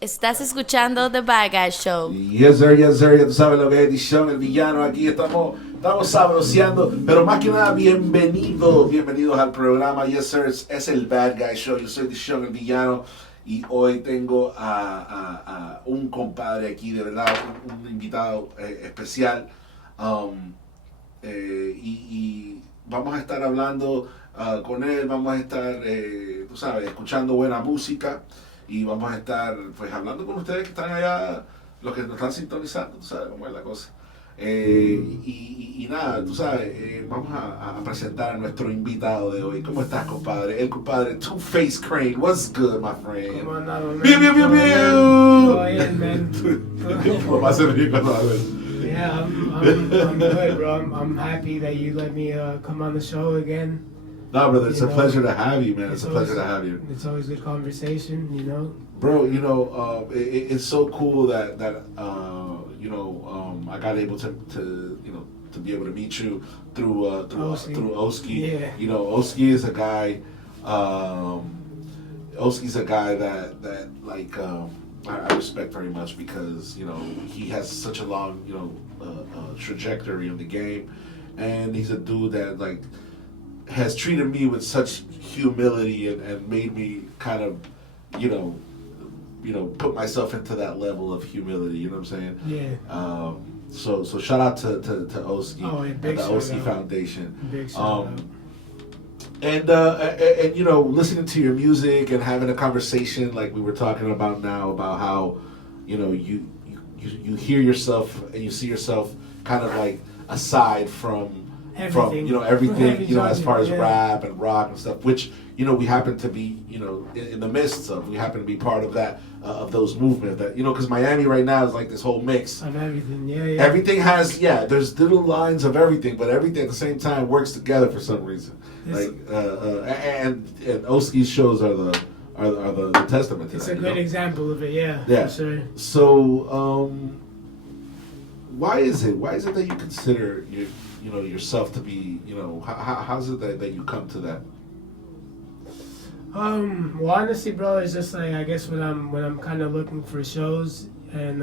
Estás escuchando The Bad Guy Show. Yes sir, ya tú sabes lo que es D'shon El Villano. Aquí estamos sabroseando, pero más que nada, bienvenidos al programa. Yes sir, es el Bad Guy Show. Yo soy D'shon El Villano y hoy tengo a un compadre aquí, de verdad, un invitado especial. Y vamos a estar hablando con él, vamos a estar, tú sabes, escuchando buena música. Y vamos a estar pues hablando con ustedes que están allá, los que nos están sintonizando, tú sabes cómo es la cosa. Y nada, tú sabes, vamos a presentar a nuestro invitado de hoy. ¿Cómo estás, compadre? El compadre TWOFACE Crane. What's good, my friend? ¿Cómo andamos, man? ¡Biu, biu, biu, biu! Todo bien, man. Papá se ríe cuando habla. Yeah, I'm good, bro. I'm happy that you let me come on the show again. No, brother, it's You a know, pleasure to have you, man. It's a pleasure to have you. It's always good conversation, you know. Bro, it's so cool that I got able to be able to meet you through Oski. Yeah. You know, Oski is a guy. Oski's a guy that I respect very much because he has such a long trajectory in the game, and he's a dude that has treated me with such humility and made me kind of, put myself into that level of humility. You know what I'm saying? Yeah. So shout out to Oski and big the shout Oski out. Foundation. Big shout out. And listening to your music and having a conversation like we were talking about now about how, you hear yourself and you see yourself kind of like aside from Everything. everything, as far as Yeah. rap and rock and stuff, which, we happen to be, in the midst of. We happen to be part of that, of those movements that, because Miami right now is like this whole mix. Of everything, yeah. Everything has, there's little lines of everything, but everything at the same time works together for some reason. And Oski's shows are the testament to It's that. a good example of it, yeah. Yeah. For sure. So, why is it that you consider yourself to be, how's it that you come to that? Well, honestly, bro, it's just like I guess when I'm kind of looking for shows, and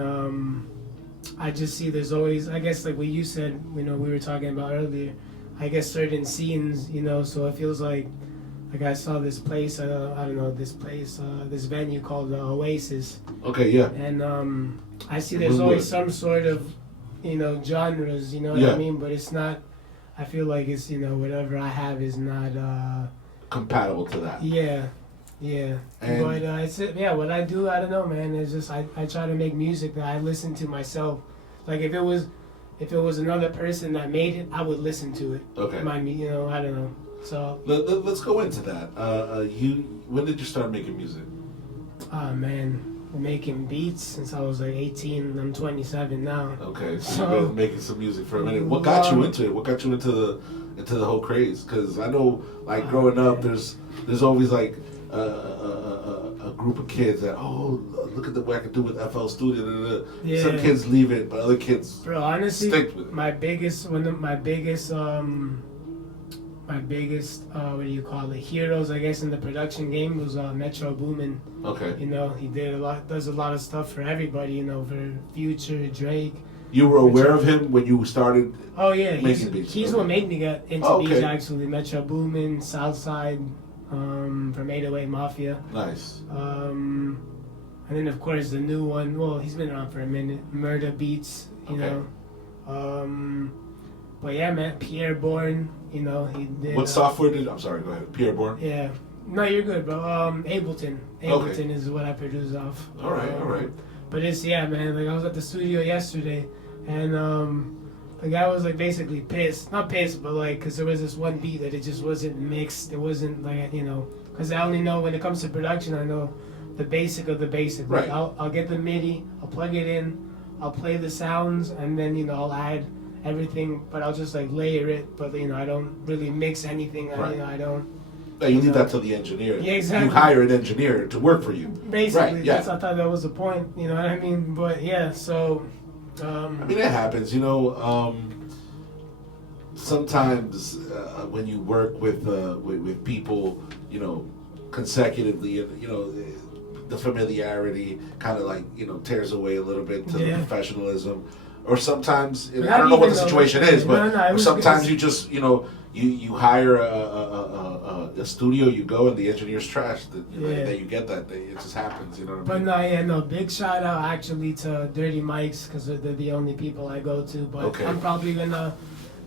I just see there's always, I guess, like what you said, we were talking about earlier, I guess certain scenes, so it feels like I saw this place, I don't know, this venue called Oasis. Okay, yeah. And I see there's always some sort of, genres, you know what I mean? But it's not, I feel like it's, whatever I have is not... compatible to that. Yeah. And But what I do, I don't know, man. It's just I try to make music that I listen to myself. Like if it was another person that made it, I would listen to it. Okay. I don't know. So let's go into that. When did you start making music? man, making beats since I was like 18. I'm 27 now. Okay, so you've been making some music for a minute. What got you into it? What got you into the whole craze? Because I know, like growing up, there's always like a group of kids that look at what I can do with FL Studio. Yeah. Some kids leave it, but other kids Bro, honestly, stick with it. my biggest what do you call it, heroes, I guess, in the production game was Metro Boomin. Okay. He does a lot of stuff for everybody, for Future, Drake. You were aware of him when you started? Oh yeah, making beats. He's Okay. what made me get into Okay. beats actually. Metro Boomin, Southside, from 808 Mafia. Nice. And then of course the new one. Well, he's been around for a minute. Murder Beats, you Okay. know. But yeah, man, Pierre Bourne, he did. What software did? I'm sorry. Go ahead. Pierre Bourne. Yeah. No, you're good, bro. Ableton. Ableton is what I produce off. All right. But man, like I was at the studio yesterday, and the guy was like basically pissed. Not pissed, but like, because there was this one beat that it just wasn't mixed. It wasn't like, because I only know when it comes to production, I know the basic of the basic. Like, Right. I'll get the MIDI, I'll plug it in, I'll play the sounds, and then, I'll add everything, but I'll just like layer it, but I don't really mix anything. Right. I don't. You leave that to the engineer. Yeah, exactly. You hire an engineer to work for you. Basically, Right, yeah. I thought that was the point. You know what I mean? But yeah, so. I mean, it happens. Sometimes when you work with people, consecutively, and the familiarity kind of like tears away a little bit to the professionalism, or sometimes I don't know what the situation is, but sometimes you just you hire a studio, you go and the engineer's trash. That you get that day, it just happens. You know what I mean? But big shout out actually to Dirty Mike's because they're the only people I go to. But I'm probably gonna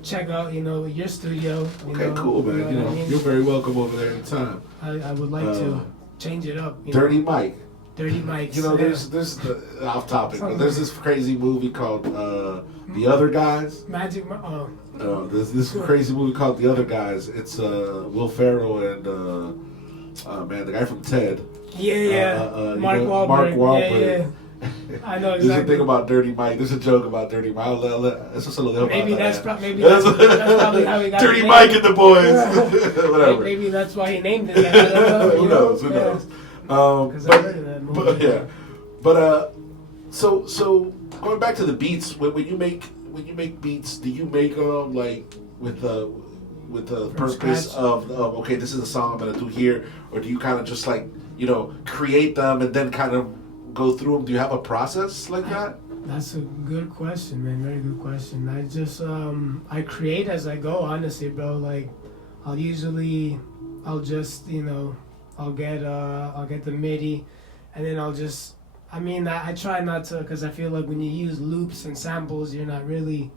check out your studio. Cool, man. You're very welcome over there anytime. I would like to change it up. Dirty Mike. Dirty Mike. There's off topic, but there's this crazy movie called The Other Guys. There's this crazy movie called The Other Guys. It's Will Ferrell and the guy from Ted. Mark Wahlberg. Mark Wahlberg. I know exactly. There's a thing about Dirty Mike. There's a joke about Dirty Mike. Maybe that's probably how he got Dirty Mike and the boys. Whatever. Maybe that's why he named it. I don't know. Who knows? So going back to the beats, when you make beats, do you make them like with the purpose of okay, this is a song I'm gonna do here, or do you kind of just like create them and then kind of go through them? Do you have a process like that? That's a good question, man. Very good question. I just I create as I go, honestly, bro. Like I'll get the MIDI, and then I try not to, because I feel like when you use loops and samples, you're not really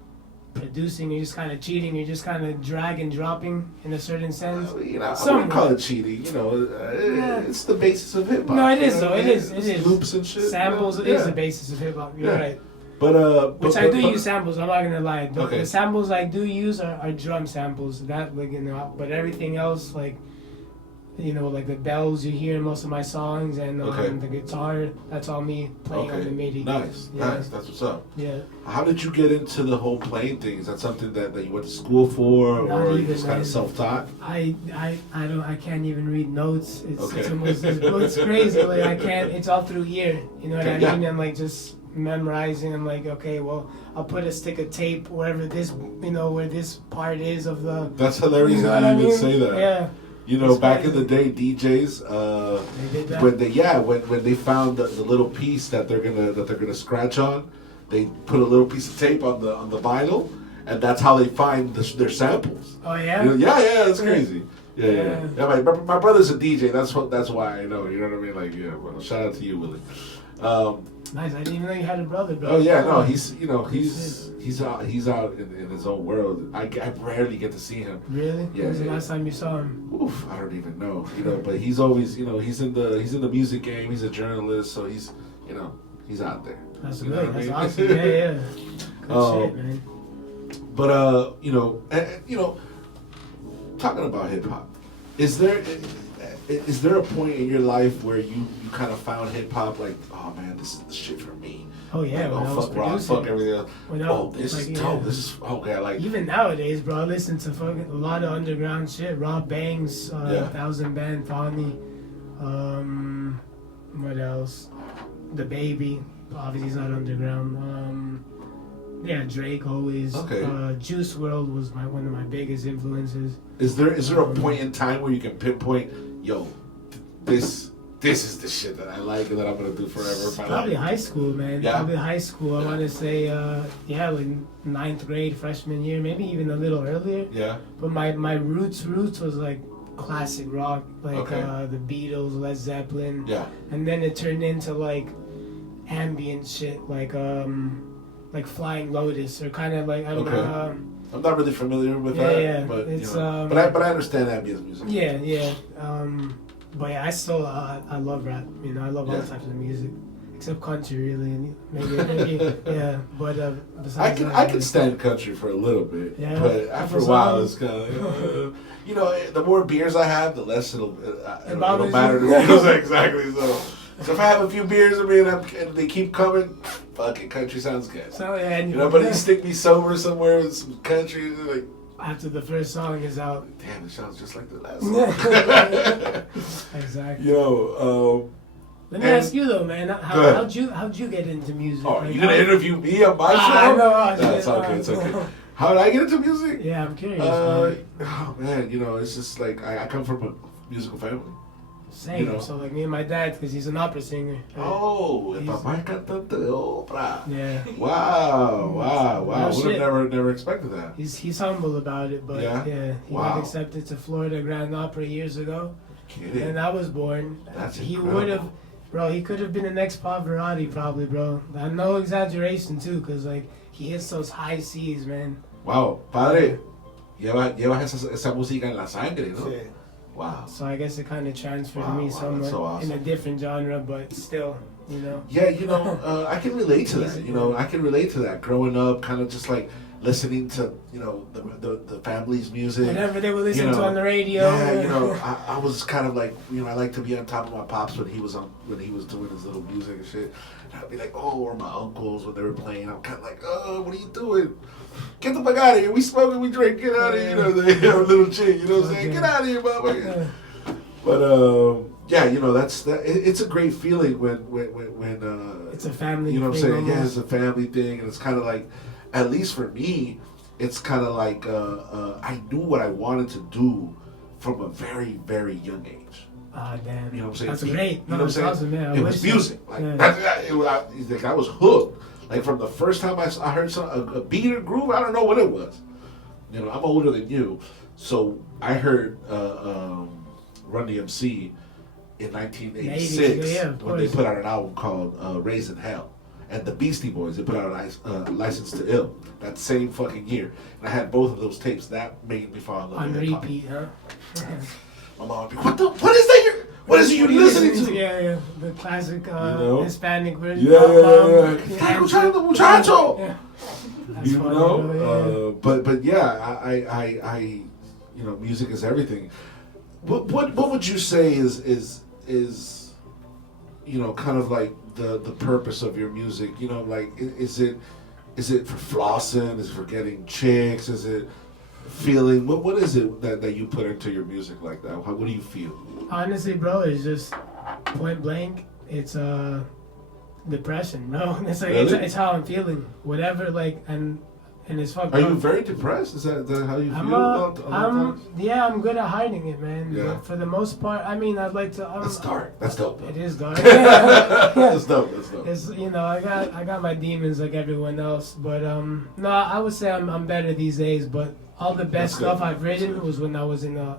producing. You're just kind of cheating. You're just kind of drag and dropping in a certain sense. I wouldn't call it cheating. It's the basis of hip hop. No, it is though. It is. Loops and shit. Samples is the basis of hip hop. You're right. But I do use samples. I'm not gonna lie. The samples I do use are drum samples. That but everything else like the bells you hear in most of my songs and the guitar, that's all me playing on the MIDI. Nice. That's what's up. Yeah. How did you get into the whole playing thing? Is that something that you went to school for, or you just kind of self-taught? I can't even read notes. It's crazy. Like I can't. It's all through ear. You know what I mean? And like just memorizing. I'm like, okay, well, I'll put a stick of tape wherever this, where this part is of the. That's hilarious that you even say that. Yeah. Back in the day, DJs, when they found the little piece that they're gonna scratch on, they put a little piece of tape on the vinyl, and that's how they find their samples. Oh yeah. That's crazy. Yeah. My brother's a DJ. That's why I know. You know what I mean? Like, well, shout out to you, Willie. Nice. I didn't even know you had a brother, bro. Oh yeah, no, he's out in his own world. I rarely get to see him. Really? Yeah. When was the last time you saw him? Oof, I don't even know. But he's always, he's in the music game. He's a journalist, so he's out there. That's good. That's awesome. Yeah. Good shit, man. But talking about hip hop, is there a point in your life where you kind of found hip hop like, oh man, this is the shit for me? Oh yeah, like, fuck rock, fuck everything else. This is dope. This is okay. Like even nowadays, bro, I listen to fucking a lot of underground shit. Rob Banks, 1000 Band, Fawny. What else? The Baby. Obviously, he's not underground. Drake always. Okay. Juice WRLD was one of my biggest influences. Is there a point in time where you can pinpoint, yo, this is the shit that I like and that I'm gonna do forever? Probably high school, man. Yeah. Probably high school. I want to say, like 9th grade, freshman year, maybe even a little earlier. Yeah. But my roots was like classic rock, like the Beatles, Led Zeppelin. Yeah. And then it turned into like ambient shit, like Flying Lotus, or kind of like I don't know. I'm not really familiar with that. But it's but I understand ambient music. Yeah. But yeah, I love rap. I love all types of music, except country, really. And maybe yeah. But besides I can stand country for a little bit. Yeah. But after a while, it's kind of the more beers I have, the less it'll matter to me. Exactly. So if I have a few beers in me and they keep coming, fucking country sounds good. So yeah, but you stick me sober somewhere with some country, like after the first song is out. Damn, it sounds just like the last song. Exactly. Let me ask you though, man. How'd you get into music? Oh, you gonna interview me on my show? No, it's okay. It's okay. How did I get into music? Yeah, I'm curious. Oh man, it's just like I come from a musical family. Same. You know? So like me and my dad, because he's an opera singer. Oh, el He's- papá es cantante de ópera. Yeah. Wow. No Would shit. have never expected that. He's humble about it, but Yeah? he Wow. got accepted to Florida Grand Opera years ago, Kidding. and I was born. That's He incredible. would have, bro. He could have been the next Pavarotti, probably, bro. No exaggeration too, cause like he hits those high C's, man. Wow, padre, llevas esa música en la sangre, ¿no? Yeah. Wow. So I guess it kind of transferred Wow, me that's somewhat so awesome. in a different genre, but still, you know. Yeah, I can relate to that. I can relate to that. Growing up, kind of just like listening to, the family's music. Whatever they were listening to on the radio. Yeah, I was kind of like, I like to be on top of my pops when he was doing his little music and shit. And I'd be like, oh, or my uncles when they were playing. I'm kind of like, oh, what are you doing? Get the fuck out of here. We smoking, we drink, get out of here. They have a little chick, you know what I'm saying? Get out of here, motherfucker. But, that's that. It's a great feeling when It's a family you know what I'm thing saying? Yeah, almost. it's a family thing, and it's kind of like, at least for me, it's kind of like I knew what I wanted to do from a very, very young age. Ah, damn. You know what I'm saying? That's great. You know what I'm saying? Awesome, man. It was music. Like I was hooked. Like from the first time I heard a beat or groove, I don't know what it was. I'm older than you, so I heard Run DMC in 1986 yeah, of when they course. put out an album called Raising Hell. And the Beastie Boys, they put out License to Ill that same fucking year. And I had both of those tapes. That made me fall in love On with hip-hop. repeat, huh? My mom would be, what is that? What is it you're listening to? Yeah. The classic Hispanic version. Yeah. Yeah. Escuchando, muchacho. Yeah. That's You funny, know, bro, but yeah, I music is everything. What would you say is kind of like the purpose of your music? Like is it for flossing? Is it for getting chicks? Is it feeling? What is it that you put into your music like that? What do you feel? Honestly, bro, it's just point blank. It's depression, bro. It's like Really? it's how I'm feeling. Whatever, like and it's fucked Are up. you very depressed? Is that how you feel? I'm good at hiding it, man. Yeah. But for the most part, I mean, I'd like to. That's dark. That's dope. It is dark. That's dope. That's dope. It's I got my demons like everyone else, but no, I would say I'm better these days. But all the best That's good. stuff I've written was when I was in a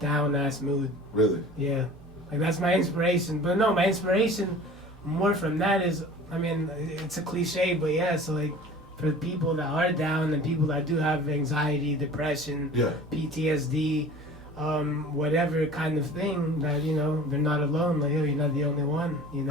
down ass mood. Really? Yeah, like that's my inspiration. But no, my inspiration more from that is, I mean, it's a cliche, but yeah, so like for people that are down and people that do have anxiety, depression, Yeah. PTSD, whatever kind of thing, that they're not alone. Like, you're not the only one. And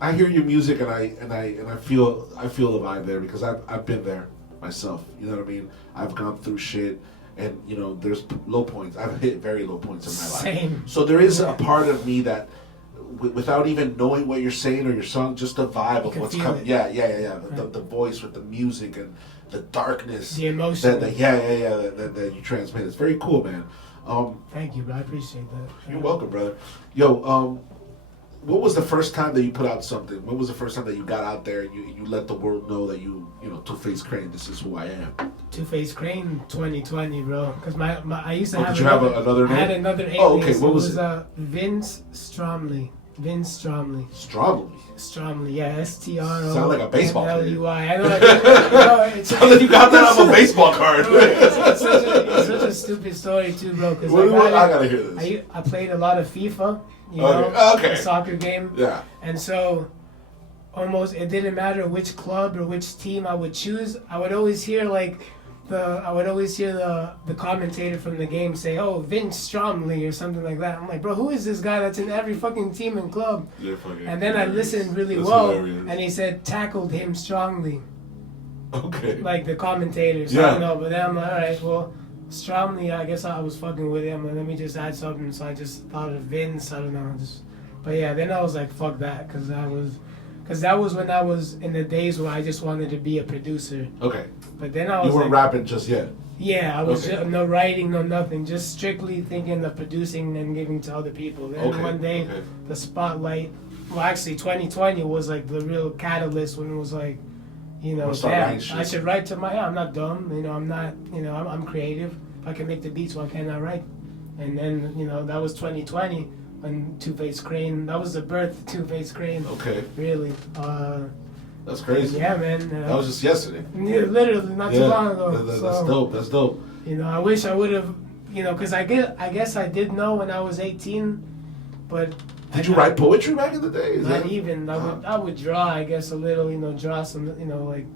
I hear your music and I feel the vibe there because I've been there myself. You know what I mean? I've gone through shit, and there's low points. I've hit very low points in my life. Same. So there is a part of me that, without even knowing what you're saying or your song, just the vibe of can what's feel coming. it. Yeah. The voice with the music and the darkness. The emotion. That you transmit. It's very cool, man. Thank you, bro. I appreciate that. You're welcome, brother. Yo, what was the first time that you put out something? When was the first time that you got out there and you let the world know that TwoFace Crane, this is who I am? TwoFace Crane 2020, bro. Because my I used to Oh, have. did you have another name? I had another alias. Oh, okay. What was it? Vince Stromley. Vince Stromley. Stromley. Yeah, STRO. Sound like a baseball player. LUI. I know. Sound like you got that off a baseball card. It's such a stupid story too, bro. Because I gotta hear this. I played a lot of FIFA. Okay. The soccer game. Yeah. And so, almost it didn't matter which club or which team I would choose. I would always hear the commentator from the game say, "Oh, Vince Stromley" or something like that. I'm like, bro, who is this guy that's in every fucking team and club? And then I listened really well, and he said, "Tackled him strongly." Okay. Like the commentator. So I don't know, but then I'm like, all right, well, Stromley, I guess I was fucking with him. Like, let me just add something. So I just thought of Vince. I don't know. But yeah, then I was like, fuck that, because that was when I was in the days where I just wanted to be a producer. Okay. But then I was You weren't rapping just yet. Yeah, I was Okay. no writing, no nothing, just strictly thinking of producing and giving to other people. Then one day, the spotlight. Well, actually, 2020 was like the real catalyst when it was like, damn, I should write to I'm not dumb. I'm not. I'm creative. If I can make the beats, why can't I write? And then that was 2020 when TWOFACE Crane. That was the birth of TWOFACE Crane. Okay. Really. That's crazy. Yeah, man. That was just yesterday. Yeah, literally not too long ago. That's So, dope. That's dope. You know, I wish I would have, you know, because I guess I did know when I was 18, but. Did you write poetry back in the day? Not even. I would draw, I guess, a little, you know, draw some, you know, like,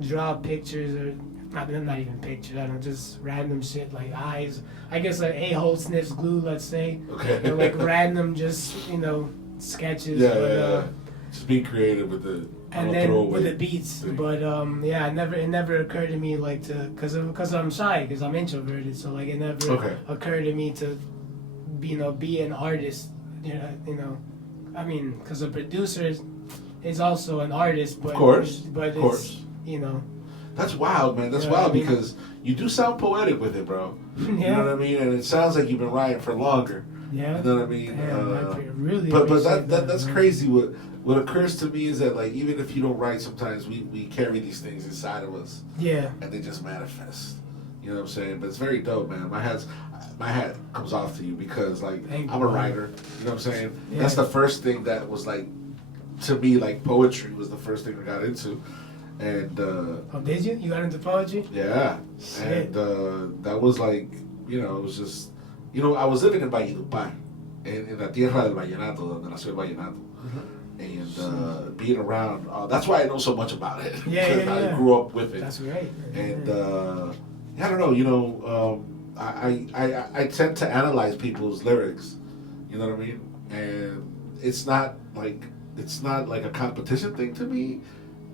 draw pictures or, not even pictures, I don't know, just random shit like eyes. I guess like a-hole sniffs glue, let's say. Okay. Or like random just, you know, sketches. Yeah, but, yeah. Just be creative with the. And then with the beats, but yeah, it never occurred to me like to, cause I'm shy, cause I'm introverted, so like it never occurred to me to, you know, be an artist, you know, I mean, cause a producer is also an artist, but of course, it's, you know. That's wild, man. That's wild because you do sound poetic with it, bro. Yeah. You know what I mean? And it sounds like you've been writing for longer. Yeah. You know what I mean? Really. But that's crazy. What occurs to me is that like even if you don't write, sometimes we carry these things inside of us. Yeah. And they just manifest. You know what I'm saying? But it's very dope, man. My hat comes off to you because like I'm a writer. You know what I'm saying? Yeah. That's the first thing that was like to me like poetry was the first thing I got into. And oh, did you? You got into poetry? Yeah. Shit. And that was like, you know, it was just, you know, I was living in Valledupar, en la tierra del vallenato, donde nació el vallenato. And being around, that's why I know so much about it. Yeah. I grew up with it. That's right. And I don't know, you know, I tend to analyze people's lyrics. You know what I mean? And it's not like a competition thing to me.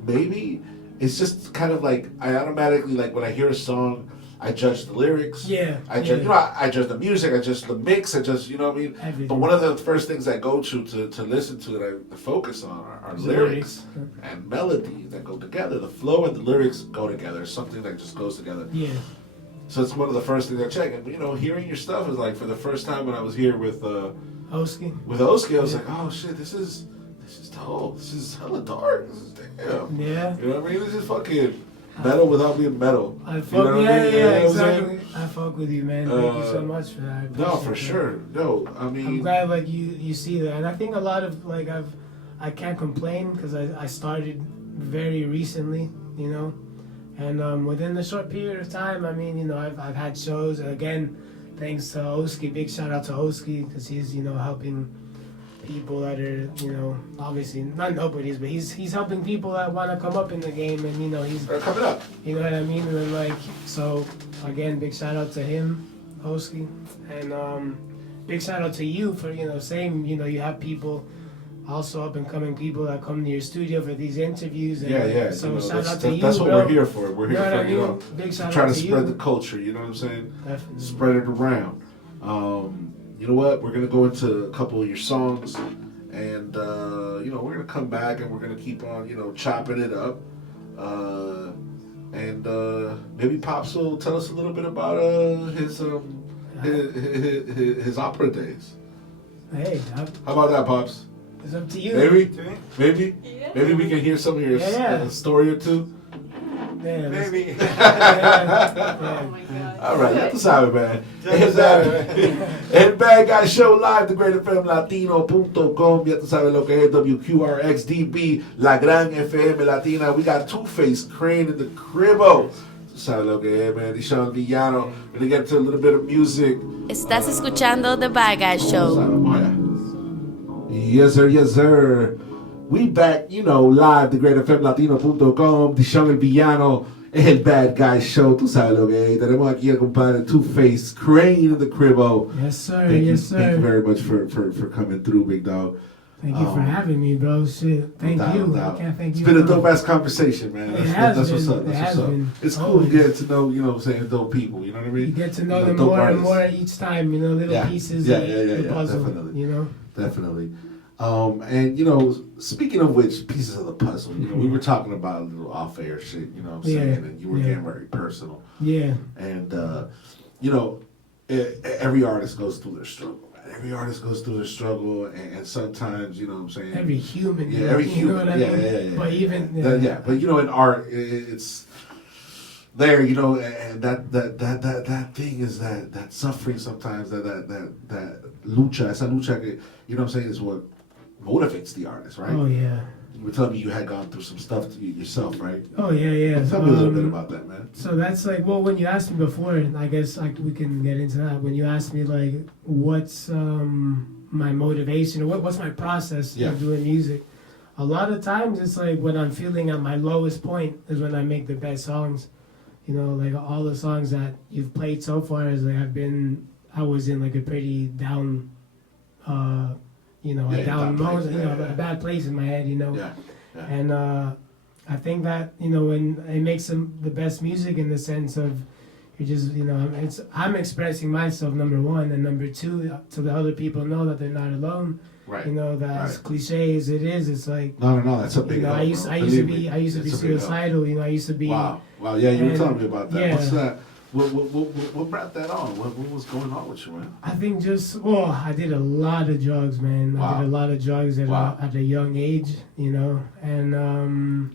Maybe it's just kind of like I automatically like when I hear a song, I judge the lyrics. Yeah. I judge, you know, I judge the music. I judge the mix. I just, you know what I mean. Everything. But one of the first things I go to listen to it, I focus on are lyrics and melodies that go together. The flow and the lyrics go together. Something that just goes together. Yeah. So it's one of the first things I check. And you know, hearing your stuff is like for the first time when I was here with Oski. With Oski, I was like, oh shit, this is dope. This is hella dark. This is damn. Yeah. You know what I mean? This is fucking metal without being metal. Exactly. I fuck with you, man. Thank you so much for that. No, for sure. No, I mean, I'm glad like you see that, and I think a lot of like I can't complain because I started very recently, you know, and within the short period of time, I mean, you know, I've had shows again, thanks to Oski. Big shout out to Oski because he's, you know, helping people that are, you know, obviously not nobodies, but he's helping people that want to come up in the game, and you know he's coming up. You know what I mean? And like, so again, big shout out to him, Oski, and big shout out to you for, you know, same, you know, you have people, also up and coming people that come to your studio for these interviews. And yeah. So you know, shout out to you. That's what bro. we're here for. We're here for, you know, big shout trying out to to spread you. the culture. You know what I'm saying? Definitely. Spread it around. You know what? We're gonna go into a couple of your songs. And, you know, we're going to come back and we're going to keep on, you know, chopping it up. And maybe Pops will tell us a little bit about his opera days. Hey. How about that, Pops? It's up to you. Maybe we can hear some of your story or two. Yeah, maybe. Oh my God. All right, ya tú sabes, man. El Bad Guy Show live, the Great FM Latino.com. Ya tú sabes lo que es WQRXDB, La Gran FM Latina. We got TWOFACE Crane in the cribbo. Tú sabes lo que es, man. D'shon El Villano. We're going to get to a little bit of music. Estás escuchando The Bad Guy Show. Yes, sir. Yes, sir. We back, you know, live, the Great FM Latino.com. D'shon El Villano. El Bad Guy Show. Tú sabes lo que es. Tenemos aquí al compadre TWOFACE Crane in the cribbo. Yes, sir. Thank you you very much for coming through, big dog. Thank you for having me, bro. Shit. Thank you. I can't thank you. It's been a dope ass conversation, man. That's what's up. That's what's up. It's cool to get to know, you know what I'm saying, dope people. You know what I mean? You get to know them more and more each time, you know, little pieces of the puzzle. Definitely. You know? Definitely. And, you know, speaking of which, pieces of the puzzle, you know, we were talking about a little off-air shit, you know what I'm saying? And you were getting very personal. Yeah. And, you know, every artist goes through their struggle. Every artist goes through their struggle, and sometimes, you know what I'm saying? Every human. Yeah, every human. You know what I mean? But even... But, you know, in art, it's... there, you know, and that thing is that suffering sometimes, that lucha, esa lucha, que, you know what I'm saying, is what motivates the artist, right? Oh yeah. You were telling me you had gone through some stuff yourself, right? Oh yeah. Tell me a little bit about that, man. So that's like, well, when you asked me before, I guess we can get into that. When you asked me like, what's my motivation or what's my process of doing music, a lot of times it's like when I'm feeling at my lowest point is when I make the best songs. You know, like all the songs that you've played so far is like I was in like a pretty down, you know, a down mode, you know, a bad place in my head, you know. Yeah. And I think that, you know, when it makes the best music in the sense of you're just, you know, I'm expressing myself, number one, and number two, so the other people know that they're not alone. Right. You know, that as cliche as it is, it's like no, that's a big. You know, I used to be suicidal. You know, I used to be. Wow, yeah, you were telling me about that. Yeah. What's that? What brought that on? What was going on with you, man? I think I did a lot of drugs, man. Wow. I did a lot of drugs at a young age, you know, and.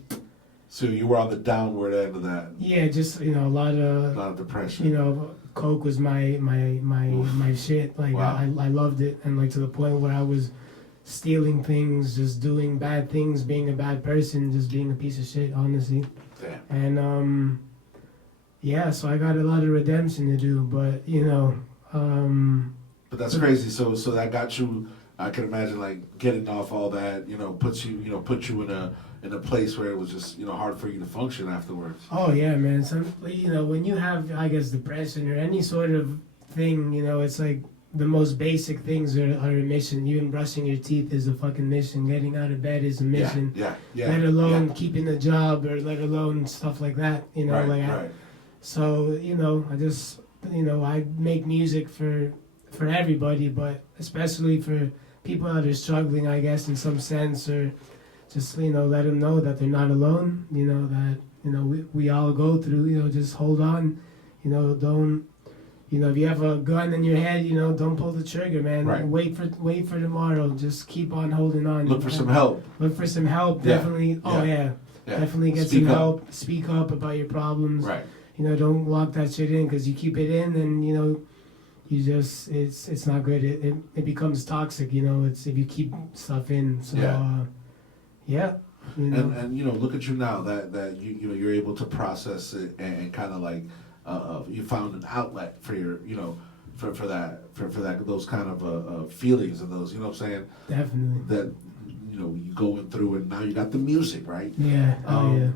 So you were on the downward end of that. Yeah, just, you know, a lot of depression. You know, coke was my shit. Like I loved it, and like to the point where I was stealing things, just doing bad things, being a bad person, just being a piece of shit, honestly. Damn. And yeah, so I got a lot of redemption to do, but you know. But that's crazy. So that got you. I can imagine like getting off all that. You know, put you in a place where it was just, you know, hard for you to function afterwards. Oh yeah, man. You know, when you have, I guess, depression or any sort of thing, you know, it's like the most basic things are a mission. Even brushing your teeth is a fucking mission. Getting out of bed is a mission. Yeah. Let alone keeping a job, or let alone stuff like that. You know, right. So, you know, I make music for everybody, but especially for people that are struggling, I guess, in some sense, or just, you know, let them know that they're not alone. You know, that, you know, we all go through. You know, just hold on. You know, don't. You know, if you have a gun in your head, you know, don't pull the trigger, man. Right. Wait for tomorrow. Just keep on holding on. Look for some help. Definitely. Oh yeah. Definitely get some help. Speak up about your problems. Right. You know, don't lock that shit in, because you keep it in, and you know, you just it's not good. It becomes toxic. You know, it's if you keep stuff in. So yeah. You know. And you know, look at you now that you know, you're able to process it and kind of like you found an outlet for your, you know, for that those kind of feelings and those, you know what I'm saying? Definitely. That, you know, you going through, and now you got the music, right? Yeah. Yeah.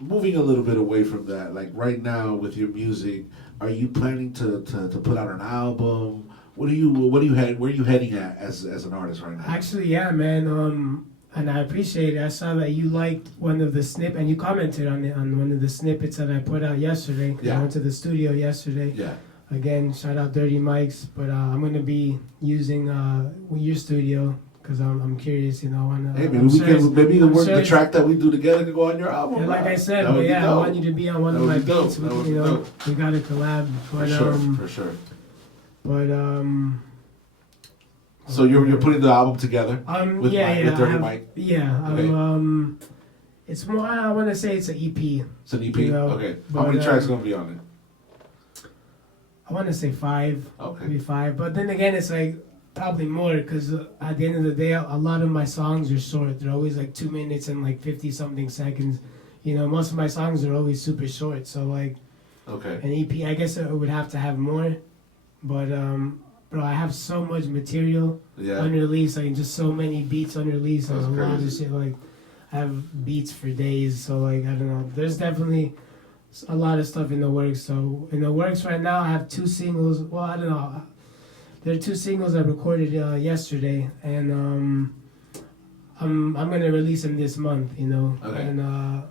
Moving a little bit away from that, like right now with your music, are you planning to put out an album? Where are you heading at as an artist right now? Actually, yeah, man. And I appreciate it. I saw that you liked one of the snippets, and you commented on it, on one of the snippets that I put out yesterday. Yeah. I went to the studio yesterday. Yeah. Again, shout out Dirty Mics, but I'm going to be using your studio, because I'm curious, you know. Hey, maybe the track that we do together can go on your album. Yeah, like I said, I want you to be on one of my beats. We got to collab. But, for sure. But so you're putting the album together with Dirty Mike? Yeah. Okay. It's more, I want to say it's an EP. It's an EP? You know, okay. How many tracks going to be on it? I want to say 5. Okay. Maybe 5. But then again, it's like probably more, because at the end of the day, a lot of my songs are short. They're always like 2 minutes and like 50-something seconds. You know, most of my songs are always super short. So like an EP, I guess it would have to have more. But bro, I have so much material unreleased, like just so many beats unreleased, and a lot of shit. Like I have beats for days, so like I don't know. There's definitely a lot of stuff in the works. So in the works right now, I have 2 singles. Well, I don't know. There are 2 singles I recorded yesterday, and I'm gonna release them this month. You know, and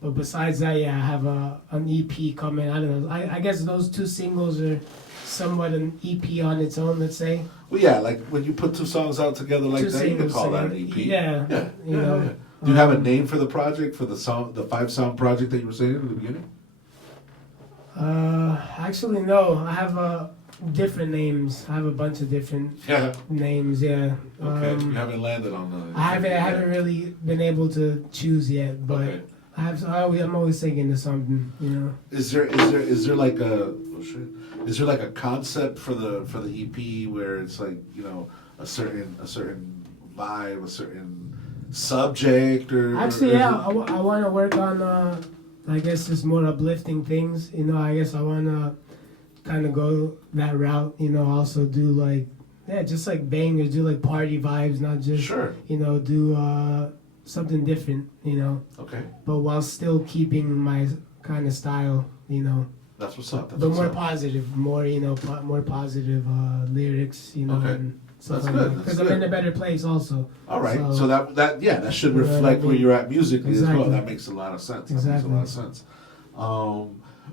but besides that, I have an EP coming. I don't know. I guess those 2 singles are somewhat an EP on its own, let's say. Well, yeah, like when you put 2 songs out together like that, you can call that an EP. Yeah. You know. Do you have a name for the project, for the 5-song project that you were saying in the beginning? Actually, no. I have different names. I have a bunch of different names. Yeah. Okay. You haven't landed on the. I haven't really been able to choose yet, but I'm always thinking of something, you know. Is there like is there like a concept for the EP where it's like, you know, a certain vibe, a certain subject, or actually, yeah, I want to work on I guess just more uplifting things, you know. I guess I want to kind of go that route, you know. Also do like just like bangers, do like party vibes, not just you know, do something different, you know. Okay. But while still keeping my kind of style, you know. That's what's up. But more positive, more, you know, more positive lyrics, you know. Okay. And stuff That's like good. that. Because I'm in a better place also. All right. So that should reflect where you're at musically as well. That makes a lot of sense. That makes a lot of sense.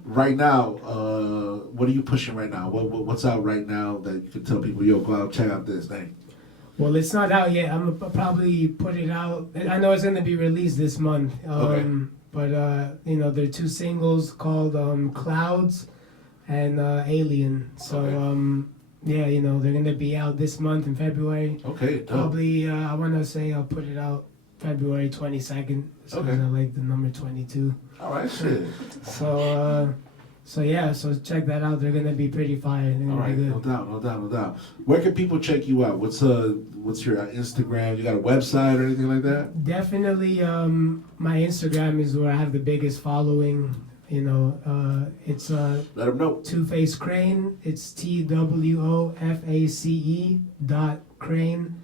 Right now, what are you pushing right now? What's out right now that you can tell people, yo, go out, check out this thing? Well, it's not out yet. I'm gonna probably put it out. I know it's gonna be released this month. But you know, there are 2 singles called Clouds and Alien. So yeah, you know, they're gonna be out this month in February. Okay. Dope. Probably I wanna say I'll put it out February 22nd. So I like the number 22. All right, shit. So yeah, so check that out. They're gonna be pretty fire. They're gonna be good. No doubt. Where can people check you out? What's your Instagram? You got a website or anything like that? Definitely, my Instagram is where I have the biggest following. You know, it's let them know. TWOFACE Crane. It's TWOFACE.Crane, CRANE.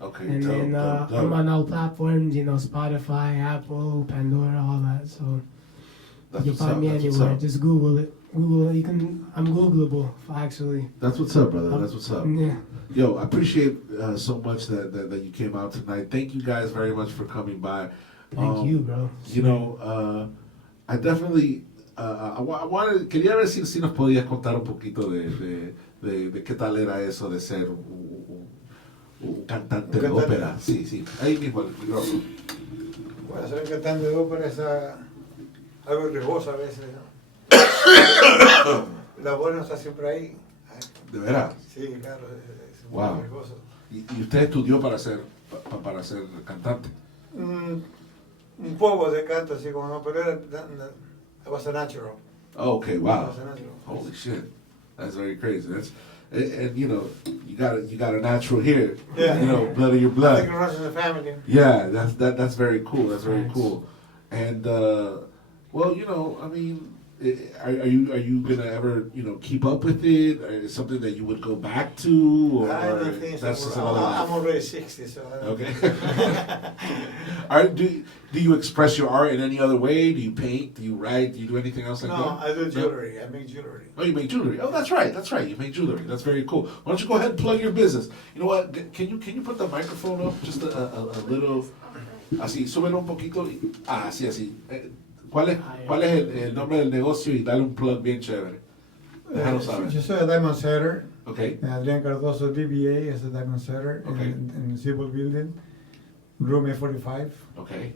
Okay. And then I'm on all platforms. You know, Spotify, Apple, Pandora, all that. So. You can find me anywhere. Just Google it. I'm Googleable, actually. That's what's up, brother. That's what's up. Yeah. Yo, I appreciate so much that you came out tonight. Thank you guys very much for coming by. Thank you, bro. You know, I definitely, I wanted, quería ver si nos podías contar un poquito de qué tal era eso de ser un cantante de ópera. Sí. Ahí mismo el micrófono. Bueno, ser un cantante de ópera es algo riesgoso a veces, ¿no? La voz no está siempre ahí. ¿De veras? Sí, claro, es muy riesgoso. ¿Y usted estudió para ser cantante? Un poco de canto, así como no, pero it was a natural. Oh, okay, wow. It was a natural. Holy shit. That's very crazy. And you know, you got a natural here. Yeah. You know, blood of your blood. I think it runs in the family. Yeah, that's very cool. That's very cool. And well, you know, I mean, are you gonna ever, you know, keep up with it? Or is it something that you would go back to, or I don't think so. that's just another life? I'm already 60, so I don't Okay. Do you express your art in any other way? Do you paint? Do you write? Do you do anything else like that? No, I do jewelry. I make jewelry. Oh, you make jewelry. Oh, that's right. You make jewelry. That's very cool. Why don't you go ahead and plug your business? You know what? Can you put the microphone up just a little? Así, súbelo un poquito. Así. ¿Cuál es el nombre del negocio? Y dale un plug bien chévere. Déjanos saber. Yo soy a Diamond Setter. Okay. Adrián Cardoso, DBA, is a Diamond Setter in Civil Building, room A45. Okay.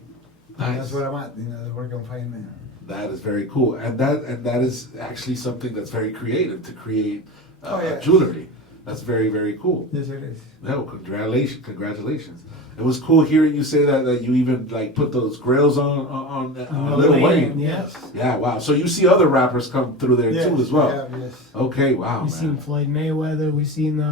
Nice. That's where I'm at. You know, that's where I can find me. That is very cool, and that is actually something that's very creative to create jewelry. That's very, very cool. Yes, it is. No, congratulations. It was cool hearing you say that you even like put those grills on Lil Wayne. Yes. Yeah, wow. So you see other rappers come through there too as well. Yeah, yes. Okay, wow. We've seen Floyd Mayweather. We've seen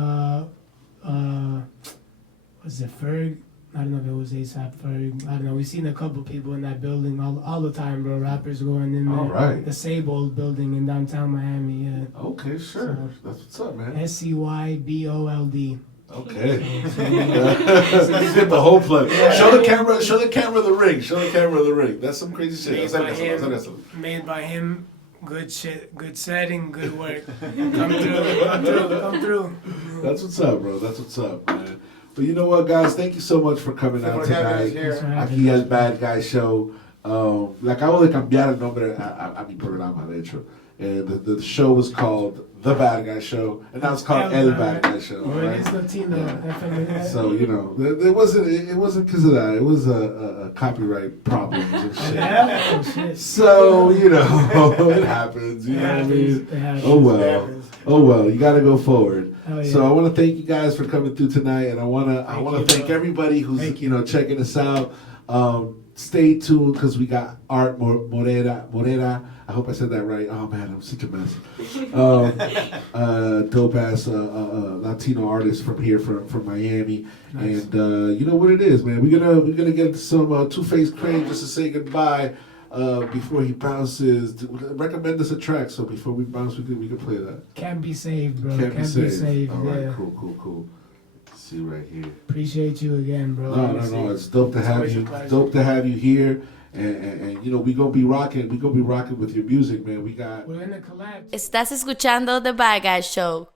was it Ferg? I don't know if it was ASAP Ferg. I don't know. We've seen a couple people in that building all the time, bro. Rappers going in there. All right. The Sable building in downtown Miami. Yeah. Okay, sure. That's what's up, man. SCYBOLD. Okay. So you did the whole play. Yeah. Show the camera the ring. That's some crazy shit. Made by him. Good shit. Good setting. Good work. Come through. That's what's up, bro. That's what's up, man. But you know what, guys? Thank you so much for coming out tonight. Aquí el Bad Guy Show. Le acabo de cambiar el nombre a mi programa, de hecho. The show was called The Bad Guy Show, and now it's called El Bad Guy Show. Right? It's Latino. Yeah. So you know, it wasn't because of that. It was a copyright problems and shit. Yeah? Shit. So you know, it happens. You know what I mean? Oh well. You got to go forward. Yeah. So I want to thank you guys for coming through tonight, and I want to thank everybody who's checking us out. Stay tuned because we got Art Morera. I hope I said that right. Oh man, I'm such a mess. Dope ass Latino artist from here, from Miami. Nice. And you know what it is, man. We're gonna get some TWOFACE Crane just to say goodbye before he bounces. Recommend us a track so before we bounce, we can play that. Can't Be Saved, bro. Can't Be Saved. All right, yeah. Cool. See right here. Appreciate you again, bro. No. It's dope to have you. Dope to have you here. And you know, we gonna be rocking with your music, man. We're in a collab. Estás escuchando The Bad Guy Show.